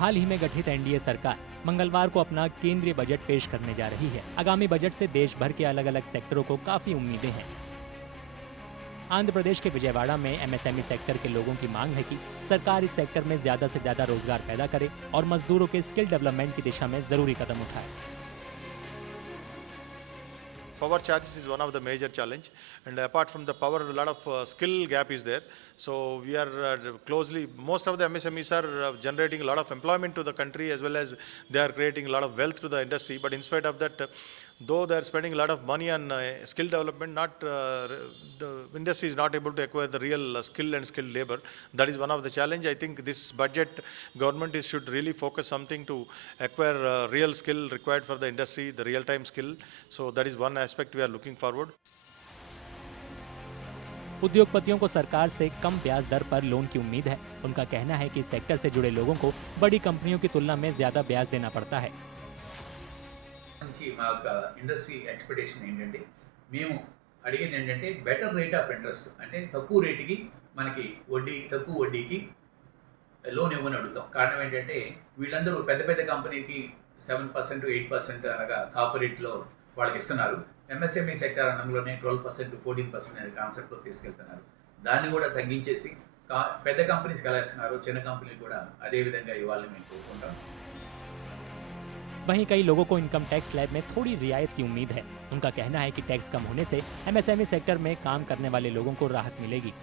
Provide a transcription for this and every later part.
हाल ही में गठित एनडीए सरकार मंगलवार को अपना केंद्रीय बजट पेश करने जा रही है। आगामी बजट से देश भर के अलग अलग सेक्टरों को काफी उम्मीदें हैं। आंध्र प्रदेश के विजयवाड़ा में एमएसएमई सेक्टर के लोगों की मांग है कि सरकार इस सेक्टर में ज्यादा से ज्यादा रोजगार पैदा करे और मजदूरों के स्किल डेवलपमेंट की दिशा में जरूरी कदम उठाए। Power charges is one of the major challenge, and apart from the power, a lot of skill gap is there. So we are closely, most of the MSMEs are generating a lot of employment to the country, as well as they are creating a lot of wealth to the industry. But in spite of that, though they are spending a lot of money on skill development, the industry is not able to acquire the real skill and skilled labor. That is one of the challenge. I think this budget government should really focus something to acquire real skill required for the industry, the real-time skill. So that is one aspect we are looking forward. उद्योगपतियों को सरकार से कम ब्याज दर पर loan की उम्मीद है। उनका कहना है कि सेक्टर से जुड़े लोगों को बड़ी कंपनियों की तुलना में ज्यादा ब्याज देना पड़ता है। इंडस्ट्री एक्सपेक्टेशन ఏంటంటే మేము అడిగేది ఏంటంటే బెటర్ రేట్ ఆఫ్ ఇంట్రెస్ట్ అంటే తక్కువ రేటుకి మనకి వడ్డీ తక్కువ వడ్డీకి లోన్ ఇవ్వని అడుగుతాం. కారణం ఏంటంటే వీళ్ళందరూ పెద్ద పెద్ద కంపెనీకి 7% 8% అనగా కార్పొరేట్లో వాళ్ళకి ఇస్తున్నారు. ఎంఎస్ఎంఈ సెక్టర్ అన్నంలోనే 12% 14% అనే కాన్సెప్ట్లో తీసుకెళ్తున్నారు. దాన్ని కూడా తగ్గించేసి పెద్ద కంపెనీస్కి ఎలా ఇస్తున్నారు చిన్న కంపెనీలు కూడా అదే విధంగా ఇవ్వాలని మేము కోరుకుంటాం. वहीं कई लोगों को इनकम टैक्स स्लैब में थोड़ी रियायत की उम्मीद है। उनका कहना है कि टैक्स कम होने से एमएसएमई सेक्टर में काम करने वाले लोगों को राहत मिलेगी।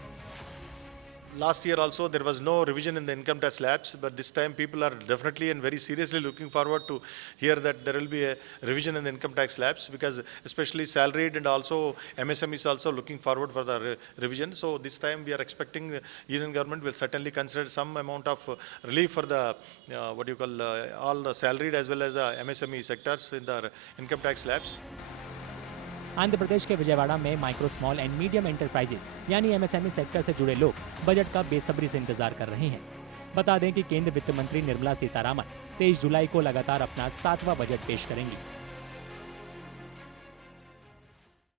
Last year also there was no revision in the income tax slabs, but this time people are definitely and very seriously looking forward to hear that there will be a revision in the income tax slabs, because especially salaried and also MSME is also looking forward for the revision. So this time we are expecting the Union government will certainly consider some amount of relief for the all the salaried as well as the MSME sectors in the income tax slabs. Andhra Pradesh के विजयवाड़ा में micro small and medium enterprises यानी MSME sector से जुड़े लोग budget का बेसब्री से इंतजार कर रहे हैं। बता दें कि केंद्रीय वित्त मंत्री निर्मला सीतारामन 23 जुलाई को लगातार अपना 7वां बजट पेश करेंगी।